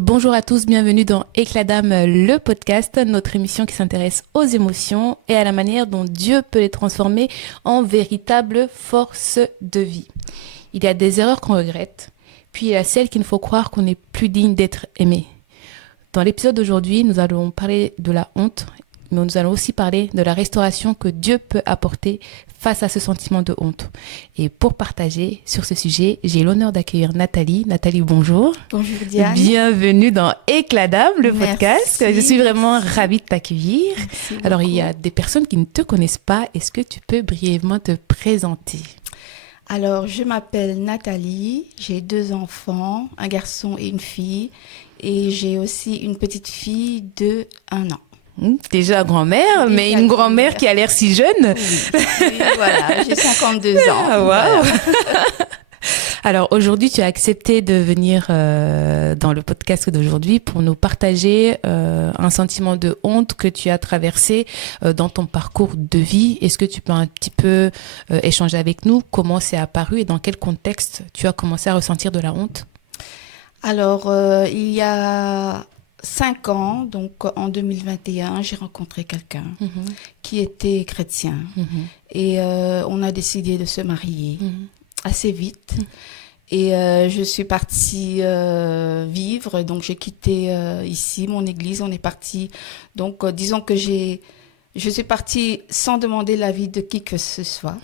Bonjour à tous, bienvenue dans Éclat d'âme, le podcast, notre émission qui s'intéresse aux émotions et à la manière dont Dieu peut les transformer en véritables forces de vie. Il y a des erreurs qu'on regrette, puis il y a celles qu'il faut croire qu'on n'est plus digne d'être aimé. Dans l'épisode d'aujourd'hui, nous allons parler de la honte, mais nous allons aussi parler de la restauration que Dieu peut apporter face à ce sentiment de honte. Et pour partager sur ce sujet, j'ai l'honneur d'accueillir Nathalie. Nathalie, bonjour. Bonjour Diane. Bienvenue dans Éclat d'âme, le Merci. podcast. Je suis vraiment ravie de t'accueillir. Merci Alors, il y beaucoup. a des personnes qui ne te connaissent pas. Est-ce que tu peux brièvement te présenter? Alors, je m'appelle Nathalie, j'ai 2 enfants, un garçon et une fille, et j'ai aussi une petite fille de 1 an. Déjà grand-mère, Déjà mais une grand-mère grand-mère. qui a l'air si jeune. Oui, voilà, j'ai 52 ans. Ah, waouh. Voilà. Alors aujourd'hui, tu as accepté de venir dans le podcast d'aujourd'hui pour nous partager un sentiment de honte que tu as traversé dans ton parcours de vie. Est-ce que tu peux un petit peu échanger avec nous comment c'est apparu et dans quel contexte tu as commencé à ressentir de la honte? Alors, il y a 5 ans, donc en 2021, j'ai rencontré quelqu'un qui était chrétien. Et on a décidé de se marier assez vite. Et je suis partie vivre, donc j'ai quitté ici mon église, on est parti. Donc disons que je suis partie sans demander l'avis de qui que ce soit.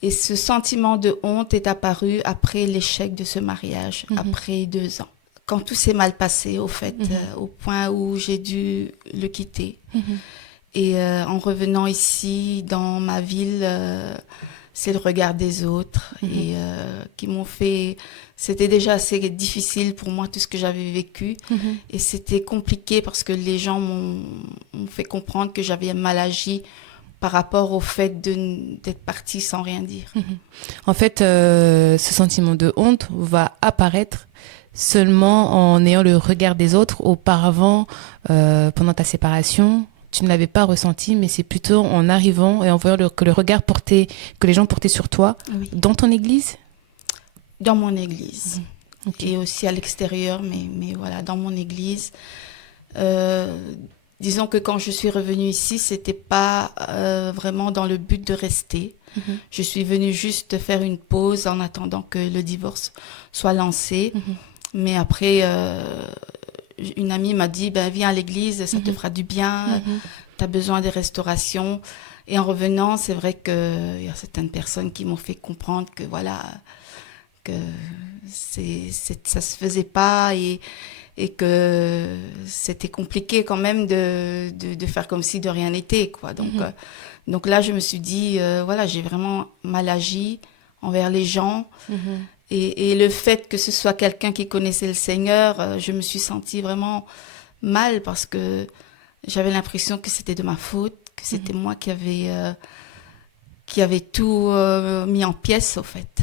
Et ce sentiment de honte est apparu après l'échec de ce mariage, après 2 ans. Quand tout s'est mal passé, au fait, au point où j'ai dû le quitter. Et en revenant ici, dans ma ville, c'est le regard des autres et qui m'ont fait... C'était déjà assez difficile pour moi, tout ce que j'avais vécu. Et c'était compliqué parce que les gens m'ont fait comprendre que j'avais mal agi par rapport au fait d'être partie sans rien dire. En fait, ce sentiment de honte va apparaître seulement en ayant le regard des autres. Auparavant, pendant ta séparation, tu ne l'avais pas ressenti, mais c'est plutôt en arrivant et en voyant que le regard que les gens portaient sur toi Oui. dans ton église. Dans mon église. Ok. Et aussi à l'extérieur, mais voilà, dans mon église. Disons que quand je suis revenue ici, c'était pas vraiment dans le but de rester. Je suis venue juste faire une pause en attendant que le divorce soit lancé. Mais après, une amie m'a dit, ben, viens à l'église, ça te fera du bien, tu as besoin de restauration. Et en revenant, c'est vrai qu'il y a certaines personnes qui m'ont fait comprendre que voilà, que ça se faisait pas et que c'était compliqué quand même de faire comme si de rien n'était, quoi. Donc là, je me suis dit, voilà, j'ai vraiment mal agi envers les gens. Et le fait que ce soit quelqu'un qui connaissait le Seigneur, je me suis sentie vraiment mal parce que j'avais l'impression que c'était de ma faute, que c'était moi qui avait tout mis en pièces, au fait.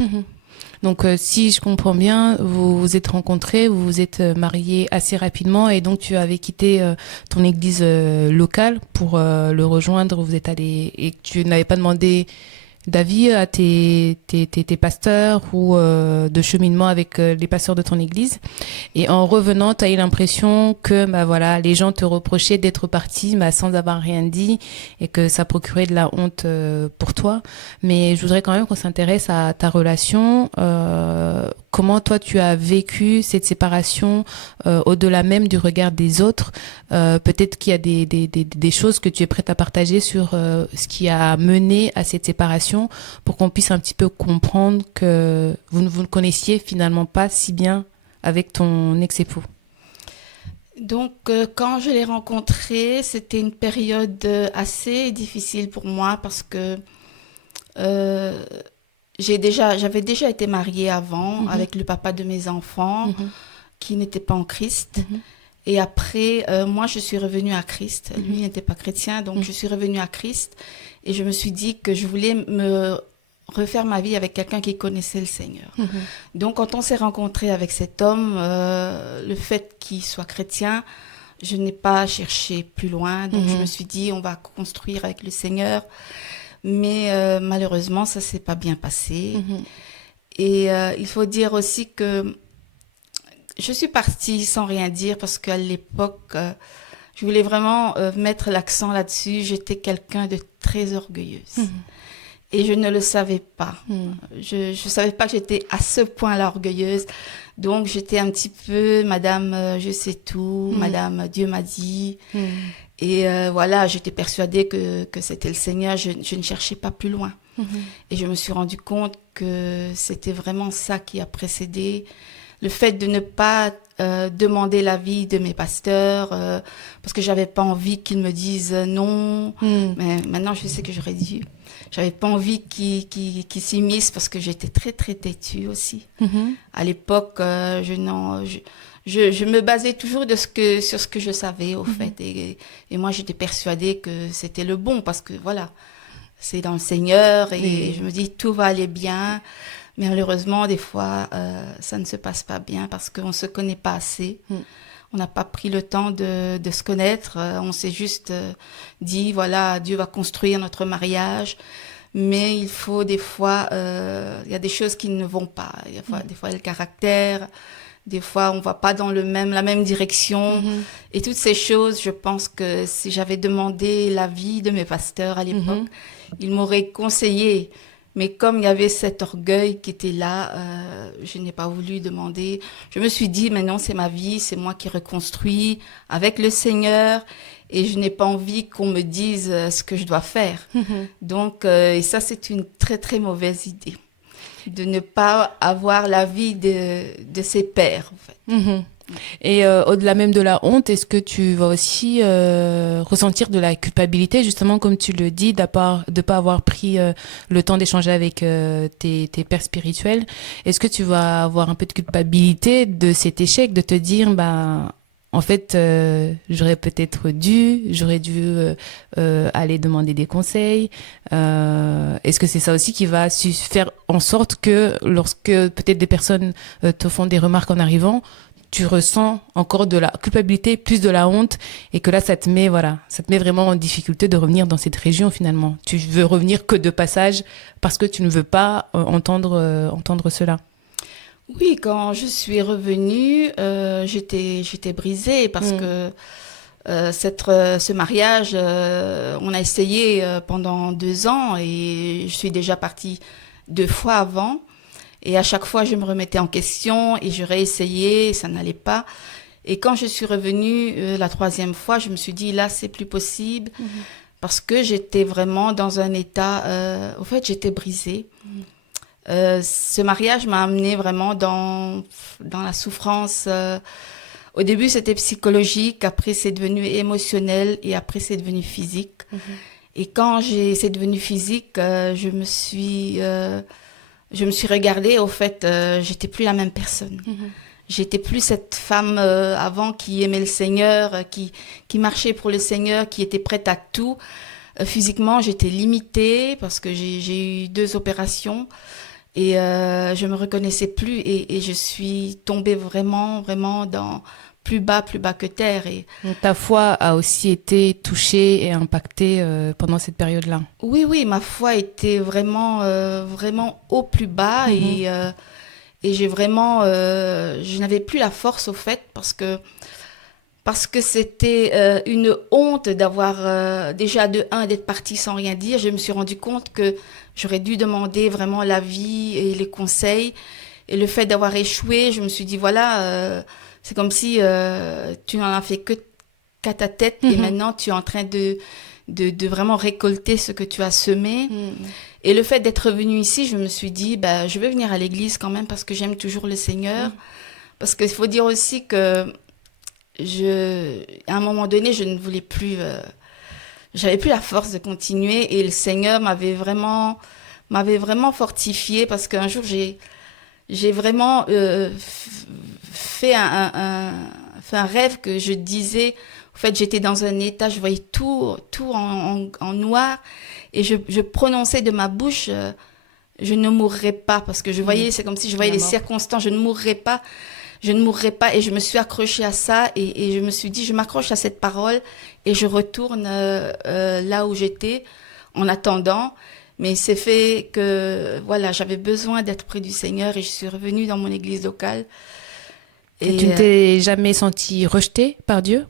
Donc, si je comprends bien, vous vous êtes rencontrés, vous vous êtes mariés assez rapidement et donc tu avais quitté ton église locale pour le rejoindre. Vous êtes allé et tu n'avais pas demandé d'avis à tes pasteurs ou de cheminement avec les pasteurs de ton église. Et en revenant, tu as eu l'impression que bah voilà, les gens te reprochaient d'être parti sans avoir rien dit et que ça procurait de la honte pour toi. Mais je voudrais quand même qu'on s'intéresse à ta relation. Comment toi tu as vécu cette séparation au-delà même du regard des autres. Peut-être qu'il y a des choses que tu es prête à partager sur ce qui a mené à cette séparation pour qu'on puisse un petit peu comprendre que vous ne connaissiez finalement pas si bien avec ton ex-époux. Donc, quand je l'ai rencontré, c'était une période assez difficile pour moi parce que j'avais déjà été mariée avant avec le papa de mes enfants qui n'était pas en Christ. Et après, moi, je suis revenue à Christ. Lui n'était pas chrétien, donc je suis revenue à Christ. Et je me suis dit que je voulais me refaire ma vie avec quelqu'un qui connaissait le Seigneur. Donc, quand on s'est rencontré avec cet homme, le fait qu'il soit chrétien, je n'ai pas cherché plus loin. Donc, je me suis dit, on va construire avec le Seigneur. Mais malheureusement, ça ne s'est pas bien passé. Et il faut dire aussi que je suis partie sans rien dire parce qu'à l'époque, je voulais vraiment mettre l'accent là-dessus. J'étais quelqu'un de très orgueilleuse. Et je ne le savais pas. Je ne savais pas que j'étais à ce point-là orgueilleuse. Donc, j'étais un petit peu Madame je sais tout, Madame Dieu m'a dit. Et voilà, j'étais persuadée que c'était le Seigneur. Je ne cherchais pas plus loin. Et je me suis rendu compte que c'était vraiment ça qui a précédé. Le fait de ne pas demander l'avis de mes pasteurs, parce que j'avais pas envie qu'ils me disent non. Mais maintenant, je sais que j'aurais dû. J'avais pas envie qu'ils s'immiscent parce que j'étais très, très têtue aussi. À l'époque, je me basais toujours sur ce que je savais, au fait. Et moi, j'étais persuadée que c'était le bon parce que, voilà, c'est dans le Seigneur et je me dis, tout va aller bien. Mais malheureusement, des fois, ça ne se passe pas bien parce qu'on ne se connaît pas assez. On n'a pas pris le temps de se connaître. On s'est juste dit, voilà, Dieu va construire notre mariage. Mais il faut des fois, il y a des choses qui ne vont pas. Des fois, le caractère. Des fois, on ne va pas dans la même direction. Et toutes ces choses, je pense que si j'avais demandé l'avis de mes pasteurs à l'époque, ils m'auraient conseillé. Mais comme il y avait cet orgueil qui était là, je n'ai pas voulu demander. Je me suis dit, mais non, c'est ma vie, c'est moi qui reconstruis avec le Seigneur. Et je n'ai pas envie qu'on me dise ce que je dois faire. Donc, et ça, c'est une très, très mauvaise idée. De ne pas avoir l'avis de ses pairs, en fait. Et au-delà même de la honte, est-ce que tu vas aussi ressentir de la culpabilité, justement, comme tu le dis, de pas avoir pris le temps d'échanger avec tes pères spirituels? Est-ce que tu vas avoir un peu de culpabilité de cet échec, de te dire, en fait, j'aurais dû aller demander des conseils. Est-ce que c'est ça aussi qui va faire en sorte que lorsque peut-être des personnes te font des remarques en arrivant, tu ressens encore de la culpabilité, plus de la honte, et que là, ça te met vraiment en difficulté de revenir dans cette région finalement. Tu veux revenir que de passage parce que tu ne veux pas entendre cela. Oui, quand je suis revenue, j'étais brisée parce que ce mariage, on a essayé pendant 2 ans et je suis déjà partie 2 fois avant. Et à chaque fois, je me remettais en question et je réessayais, ça n'allait pas. Et quand je suis revenue la 3e fois, je me suis dit, là, c'est plus possible parce que j'étais vraiment dans un état... au fait, j'étais brisée. Ce mariage m'a amenée vraiment dans la souffrance. Au début, c'était psychologique, après, c'est devenu émotionnel et après, c'est devenu physique. Et quand c'est devenu physique, je me suis regardée, au fait, j'étais plus la même personne. J'étais plus cette femme avant qui aimait le Seigneur, qui marchait pour le Seigneur, qui était prête à tout. Physiquement, j'étais limitée parce que j'ai eu 2 opérations et je me reconnaissais plus et je suis tombée vraiment, vraiment dans plus bas que terre. Et donc, ta foi a aussi été touchée et impactée pendant cette période-là. Oui, ma foi était vraiment, vraiment au plus bas et j'ai vraiment, je n'avais plus la force au fait parce que c'était une honte d'avoir déjà d'être partie sans rien dire. Je me suis rendu compte que j'aurais dû demander vraiment l'avis et les conseils. Et le fait d'avoir échoué, je me suis dit, voilà, c'est comme si tu n'en as fait qu'à ta tête et maintenant tu es en train de vraiment récolter ce que tu as semé. Et le fait d'être revenue ici, je me suis dit, je vais venir à l'église quand même parce que j'aime toujours le Seigneur. Parce qu'il faut dire aussi que à un moment donné, je ne voulais plus, j'avais plus la force de continuer et le Seigneur m'avait vraiment fortifiée parce qu'un jour j'ai vraiment fait un rêve que je disais, en fait, j'étais dans un état, je voyais tout en noir et je prononçais de ma bouche, je ne mourrai pas parce que je voyais, c'est comme si je voyais les circonstances, je ne mourrai pas et je me suis accrochée à ça et je me suis dit, je m'accroche à cette parole et je retourne là où j'étais en attendant. Mais c'est fait que, voilà, j'avais besoin d'être près du Seigneur et je suis revenue dans mon église locale. Et tu ne t'es jamais sentie rejetée par Dieu?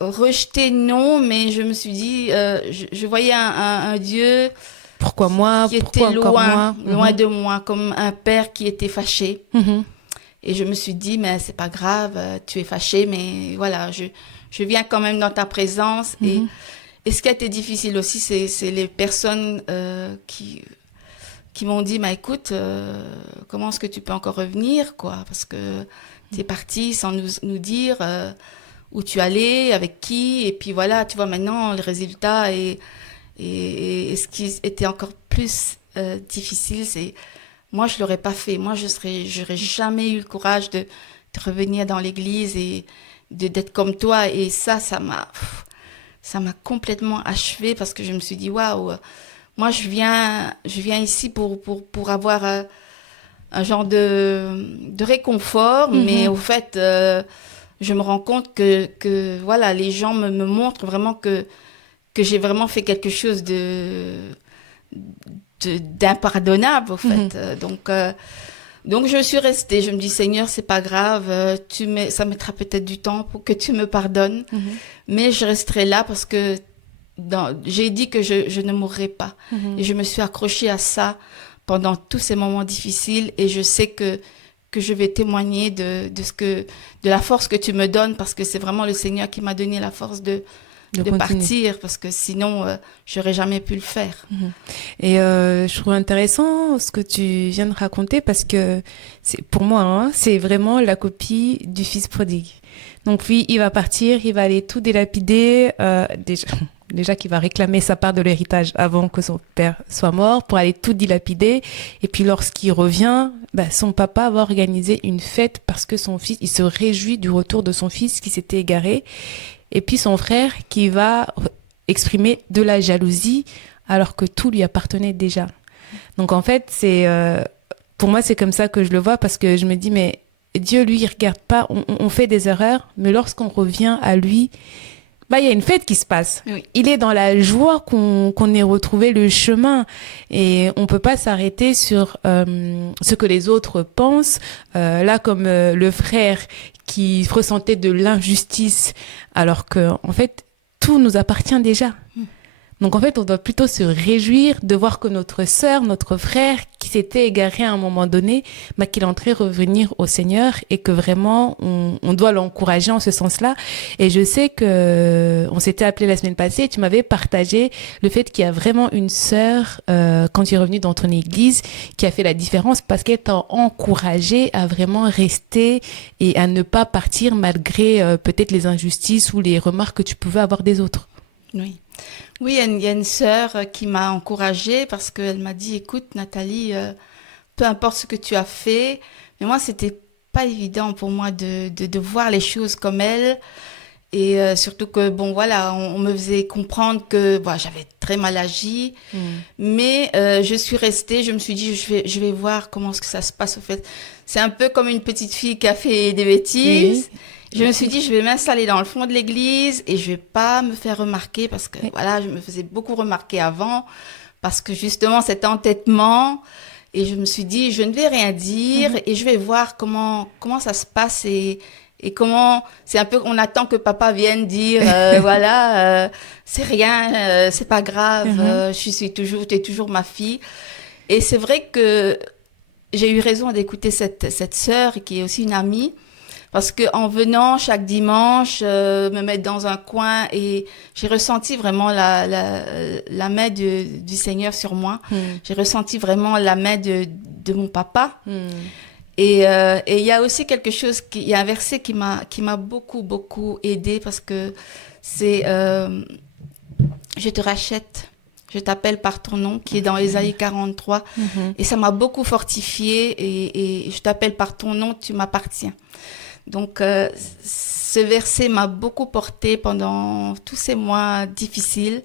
Rejetée, non, mais je me suis dit, je voyais un Dieu Pourquoi moi? qui était Pourquoi encore loin, moi? loin de moi, comme un père qui était fâché. Et je me suis dit, mais c'est pas grave, tu es fâché, mais voilà, je viens quand même dans ta présence. Et ce qui a été difficile aussi, c'est les personnes qui m'ont dit, bah, écoute, comment est-ce que tu peux encore revenir, quoi? Parce que tu es parti sans nous dire où tu allais, avec qui. Et puis voilà, tu vois, maintenant, le résultat et ce qui était encore plus difficile, c'est moi, je l'aurais pas fait. Moi, j'aurais jamais eu le courage de revenir dans l'église et d'être comme toi. Et ça m'a complètement achevée parce que je me suis dit, waouh, moi, je viens ici pour avoir un genre de réconfort, mais au fait, je me rends compte que voilà, les gens me montrent vraiment que j'ai vraiment fait quelque chose d'impardonnable, au fait. Donc, je suis restée. Je me dis, Seigneur, c'est pas grave. Ça mettra peut-être du temps pour que tu me pardonnes. Mais je resterai là parce que j'ai dit que je ne mourrai pas. Et je me suis accrochée à ça pendant tous ces moments difficiles. Et je sais que je vais témoigner de la force que tu me donnes parce que c'est vraiment le Seigneur qui m'a donné la force de partir parce que sinon j'aurais jamais pu le faire. Et je trouve intéressant ce que tu viens de raconter parce que c'est pour moi c'est vraiment la copie du fils prodigue. Donc lui il va partir, il va aller tout dilapider, déjà qu'il va réclamer sa part de l'héritage avant que son père soit mort pour aller tout dilapider. Et puis lorsqu'il revient, son papa va organiser une fête parce que son fils, il se réjouit du retour de son fils qui s'était égaré. Et puis son frère qui va exprimer de la jalousie alors que tout lui appartenait déjà. Donc en fait, pour moi, c'est comme ça que je le vois parce que je me dis, mais Dieu, lui, il regarde pas, on fait des erreurs, mais lorsqu'on revient à lui, il y a une fête qui se passe. Oui. Il est dans la joie qu'on ait retrouvé le chemin et on peut pas s'arrêter sur ce que les autres pensent. Là, comme le frère qui ressentait de l'injustice, alors que en fait tout nous appartient déjà. Donc en fait, on doit plutôt se réjouir de voir que notre sœur, notre frère, qui s'était égaré à un moment donné, qu'il est en train de revenir au Seigneur et que vraiment, on doit l'encourager en ce sens-là. Et je sais que on s'était appelé la semaine passée et tu m'avais partagé le fait qu'il y a vraiment une sœur, quand tu es revenu dans ton église, qui a fait la différence parce qu'elle t'a encouragé à vraiment rester et à ne pas partir malgré peut-être les injustices ou les remarques que tu pouvais avoir des autres. Oui. Oui, il y a une sœur qui m'a encouragée parce qu'elle m'a dit, écoute Nathalie, peu importe ce que tu as fait, mais moi c'était pas évident pour moi de voir les choses comme elle et surtout que bon voilà, on me faisait comprendre que j'avais très mal agi, mais je suis restée, je me suis dit je vais voir comment est-ce que ça se passe au fait. C'est un peu comme une petite fille qui a fait des bêtises. Oui. Je me suis dit, je vais m'installer dans le fond de l'église et je vais pas me faire remarquer parce que, voilà, je me faisais beaucoup remarquer avant parce que justement, cet entêtement. Et je me suis dit, je ne vais rien dire et je vais voir comment ça se passe et comment, c'est un peu, on attend que papa vienne dire, voilà, c'est rien, c'est pas grave, tu es toujours ma fille. Et c'est vrai que j'ai eu raison d'écouter cette sœur qui est aussi une amie. Parce que en venant chaque dimanche, me mettre dans un coin et j'ai ressenti vraiment la main du Seigneur sur moi. J'ai ressenti vraiment la main de mon papa. Et il y a aussi quelque chose, il y a un verset qui m'a beaucoup aidé parce que c'est je te rachète. Je t'appelle par ton nom, qui est dans Ésaïe 43. Et ça m'a beaucoup fortifiée et je t'appelle par ton nom, tu m'appartiens. Donc, ce verset m'a beaucoup portée pendant tous ces mois difficiles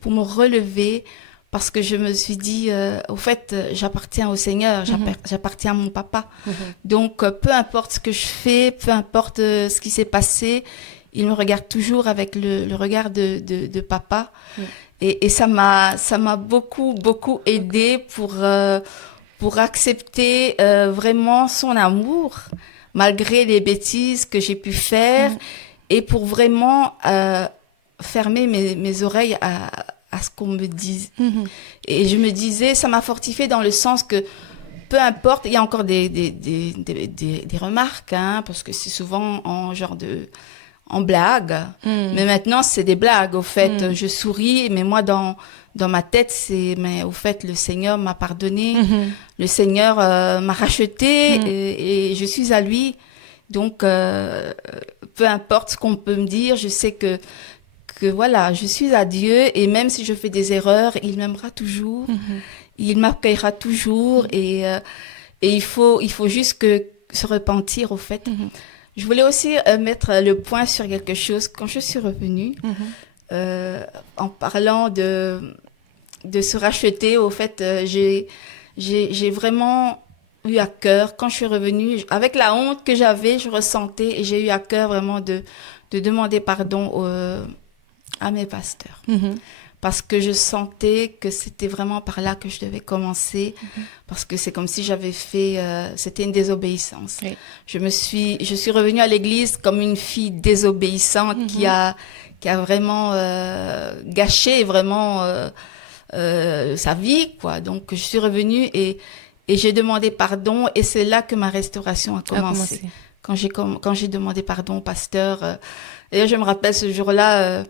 pour me relever parce que je me suis dit, au fait, j'appartiens au Seigneur, j'appartiens à mon papa. Donc, peu importe ce que je fais, peu importe ce qui s'est passé, il me regarde toujours avec le regard de papa. Et ça m'a beaucoup aidée pour pour accepter vraiment son amour, malgré les bêtises que j'ai pu faire, et pour vraiment fermer mes oreilles à ce qu'on me dise. Et je me disais, ça m'a fortifiée dans le sens que peu importe, il y a encore des remarques, hein, parce que c'est souvent en blague. Mais maintenant, c'est des blagues, au fait. Je souris, mais moi, dans ma tête, mais au fait, le Seigneur m'a pardonné. Le Seigneur m'a racheté et je suis à lui. Donc, peu importe ce qu'on peut me dire, je sais que voilà, je suis à Dieu et même si je fais des erreurs, il m'aimera toujours. Il m'accueillera toujours et il faut juste se repentir, au fait. Je voulais aussi mettre le point sur quelque chose. Quand je suis revenue, en parlant de se racheter, au fait, j'ai vraiment eu à cœur, quand je suis revenue, avec la honte que j'avais, je ressentais, et j'ai eu à cœur vraiment de demander pardon à mes pasteurs. Parce que je sentais que c'était vraiment par là que je devais commencer, parce que c'est comme si j'avais fait, c'était une désobéissance. Je suis revenue à l'église comme une fille désobéissante qui a vraiment gâché vraiment sa vie, quoi. Donc je suis revenue et j'ai demandé pardon, et c'est là que ma restauration a commencé. Quand j'ai demandé pardon au pasteur, et je me rappelle ce jour-là.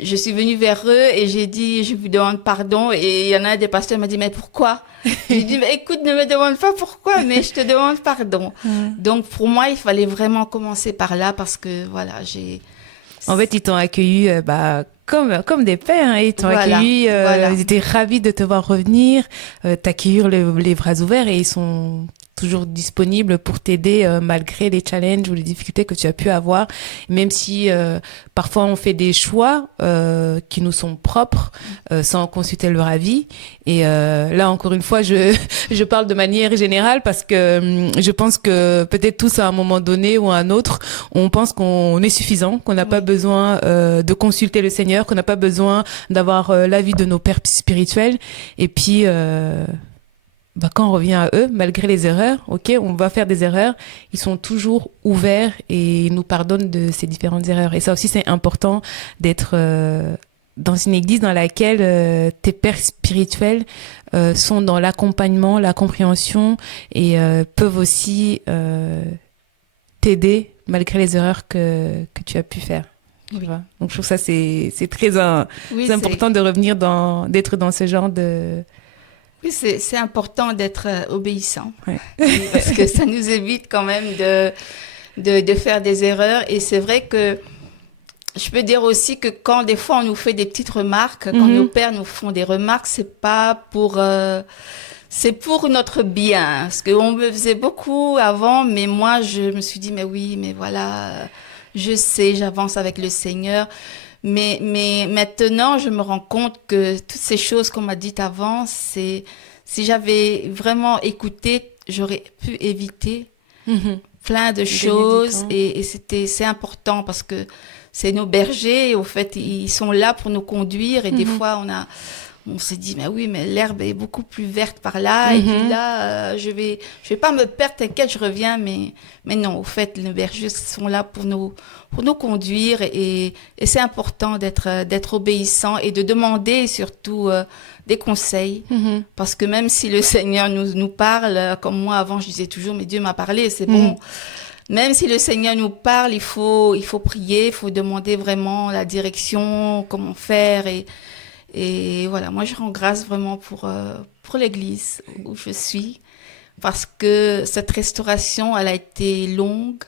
Je suis venue vers eux et j'ai dit, je vous demande pardon. Et il y en a un des pasteurs qui m'a dit, mais pourquoi? J'ai dit, mais écoute, ne me demande pas pourquoi, mais je te demande pardon. Donc, pour moi, il fallait vraiment commencer par là parce que, voilà, En fait, ils t'ont accueilli comme des pères, hein. Ils t'ont accueilli, ils étaient ravis de te voir revenir, t'accueillir les bras ouverts, et ils sont toujours disponible pour t'aider malgré les challenges ou les difficultés que tu as pu avoir, même si parfois on fait des choix qui nous sont propres sans consulter leur avis. Et là encore une fois, je parle de manière générale parce que je pense que peut-être tous à un moment donné ou à un autre, on pense qu'on est suffisant, qu'on n'a pas besoin de consulter le Seigneur, qu'on n'a pas besoin d'avoir l'avis de nos pères spirituels. Et puis quand on revient à eux, malgré les erreurs, ok, on va faire des erreurs, ils sont toujours ouverts et ils nous pardonnent de ces différentes erreurs. Et ça aussi, c'est important d'être dans une église dans laquelle tes pères spirituels sont dans l'accompagnement, la compréhension et peuvent aussi t'aider malgré les erreurs que tu as pu faire. Tu vois. Donc je trouve ça c'est très important de revenir d'être dans ce genre de... Oui, c'est important d'être obéissant, parce que ça nous évite quand même de faire des erreurs. Et c'est vrai que je peux dire aussi que quand des fois on nous fait des petites remarques, quand nos pères nous font des remarques, c'est pas pour c'est pour notre bien. Parce qu'on me faisait beaucoup avant, mais moi je me suis dit mais oui, mais voilà, je sais, j'avance avec le Seigneur. Mais maintenant, je me rends compte que toutes ces choses qu'on m'a dites avant, si j'avais vraiment écouté, j'aurais pu éviter plein de choses. Et c'est important parce que c'est nos bergers. Et au fait, ils sont là pour nous conduire. Et des fois, on s'est dit, mais oui, mais l'herbe est beaucoup plus verte par là. Et puis là, je vais pas me perdre, t'inquiète, je reviens. Mais non, au fait, les bergers sont là pour nous conduire. Et c'est important d'être obéissant et de demander surtout des conseils. Parce que même si le Seigneur nous parle, comme moi avant, je disais toujours, mais Dieu m'a parlé, c'est bon. Même si le Seigneur nous parle, il faut prier, il faut demander vraiment la direction, comment faire. Et voilà, moi je rends grâce vraiment pour l'église où je suis, parce que cette restauration, elle a été longue,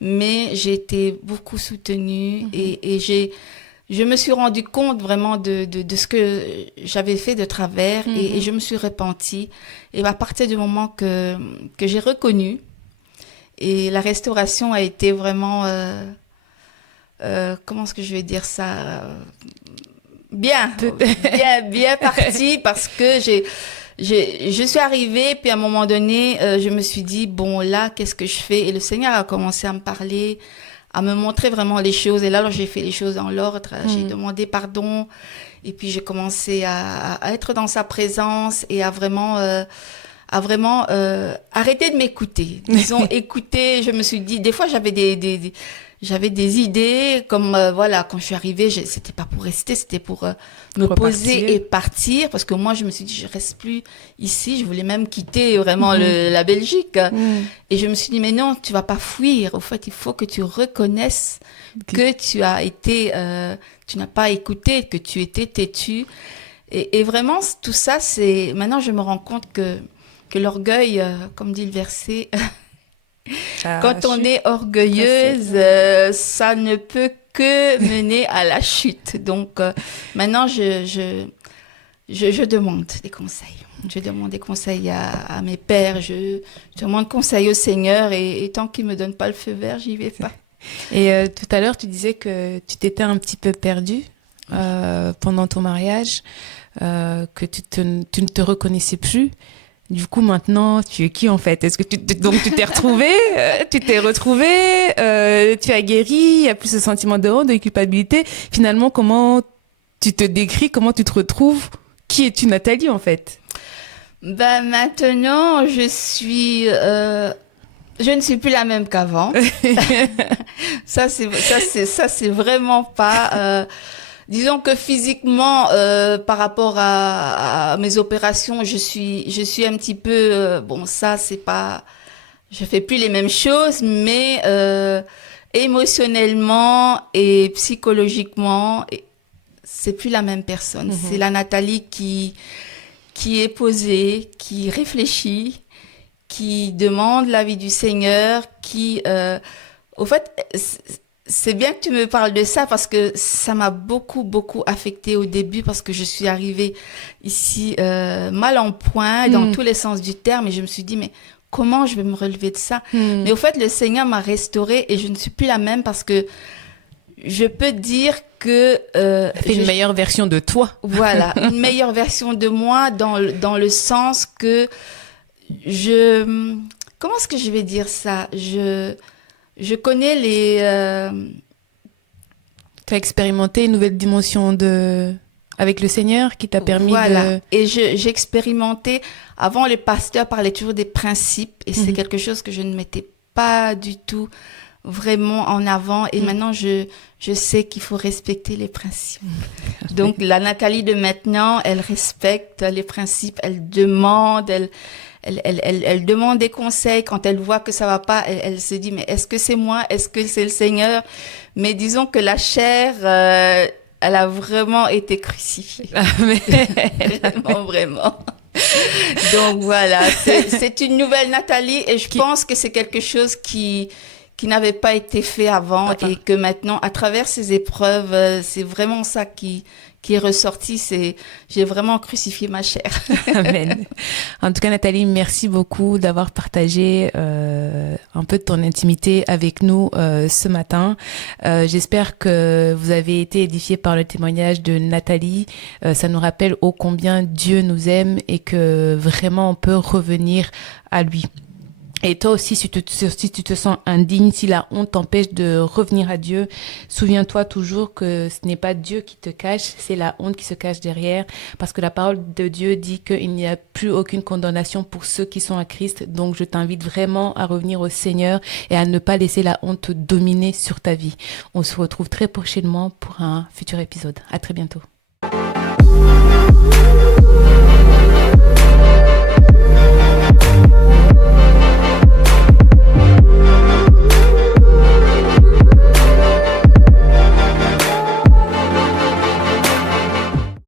mais j'ai été beaucoup soutenue et je me suis rendu compte vraiment de ce que j'avais fait de travers et je me suis repentie. Et à partir du moment que j'ai reconnu, et la restauration a été vraiment, comment est-ce que je vais dire ça bien parti, parce que je suis arrivée, puis à un moment donné, je me suis dit, bon, là, qu'est-ce que je fais? Et le Seigneur a commencé à me parler, à me montrer vraiment les choses. Et là, alors, j'ai fait les choses dans l'ordre, j'ai demandé pardon, et puis j'ai commencé à être dans sa présence et à vraiment à vraiment arrêter de m'écouter. Disons, écouter, je me suis dit, des fois j'avais j'avais des idées, comme voilà, quand je suis arrivée, c'était pas pour rester, c'était pour me poser et partir, parce que moi je me suis dit, je reste plus ici, je voulais même quitter vraiment la Belgique. Et je me suis dit, mais non, tu vas pas fuir. Au fait, il faut que tu reconnaisses que tu as été, tu n'as pas écouté, que tu étais têtu. Et vraiment, tout ça, c'est, maintenant je me rends compte que l'orgueil, comme dit le verset, quand on est orgueilleuse, ça ne peut que mener à la chute. Donc, maintenant, je demande des conseils. Je demande des conseils à mes pères. Je demande conseil au Seigneur. Et tant qu'il ne me donne pas le feu vert, j'y vais pas. Et tout à l'heure, tu disais que tu t'étais un petit peu perdue pendant ton mariage, que tu ne te reconnaissais plus. Du coup, maintenant, tu es qui en fait? Est-ce que donc tu t'es retrouvée, tu t'es retrouvée, tu as guéri, il y a plus ce sentiment de honte, de culpabilité. Finalement, comment tu te décris, comment tu te retrouves? Qui es-tu, Nathalie, en fait? Ben maintenant, je ne suis plus la même qu'avant. ça c'est vraiment pas. Disons que physiquement, par rapport à mes opérations, je suis un petit peu, bon, ça c'est pas, je fais plus les mêmes choses, mais émotionnellement et psychologiquement, c'est plus la même personne. C'est la Nathalie qui est posée, qui réfléchit, qui demande l'avis du Seigneur, au fait, c'est bien que tu me parles de ça parce que ça m'a beaucoup affectée au début parce que je suis arrivée ici mal en point dans tous les sens du terme et je me suis dit mais comment je vais me relever de ça? Mais au fait, le Seigneur m'a restaurée et je ne suis plus la même parce que je peux dire que c'est une meilleure version de toi. Voilà, une meilleure version de moi dans le sens que comment est-ce que je vais dire ça? Je connais Tu as expérimenté une nouvelle dimension avec le Seigneur qui t'a permis voilà. Et j'ai expérimenté. Avant, les pasteurs parlaient toujours des principes et c'est quelque chose que je ne mettais pas du tout vraiment en avant. Et maintenant, je sais qu'il faut respecter les principes. Donc, la Nathalie de maintenant, elle respecte les principes, elle demande, elle demande des conseils. Quand elle voit que ça va pas, elle se dit, mais est-ce que c'est moi? Est-ce que c'est le Seigneur? Mais disons que la chair, elle a vraiment été crucifiée. Vraiment. Donc voilà, c'est une nouvelle Nathalie et je pense que c'est quelque chose qui n'avait pas été fait avant et que maintenant, à travers ces épreuves, c'est vraiment ça qui est ressorti, j'ai vraiment crucifié ma chair. Amen. En tout cas, Nathalie, merci beaucoup d'avoir partagé un peu de ton intimité avec nous ce matin. J'espère que vous avez été édifiés par le témoignage de Nathalie. Ça nous rappelle ô combien Dieu nous aime et que vraiment on peut revenir à lui. Et toi aussi, si tu te sens indigne, si la honte t'empêche de revenir à Dieu, souviens-toi toujours que ce n'est pas Dieu qui te cache, c'est la honte qui se cache derrière. Parce que la parole de Dieu dit qu'il n'y a plus aucune condamnation pour ceux qui sont à Christ. Donc, je t'invite vraiment à revenir au Seigneur et à ne pas laisser la honte dominer sur ta vie. On se retrouve très prochainement pour un futur épisode. À très bientôt.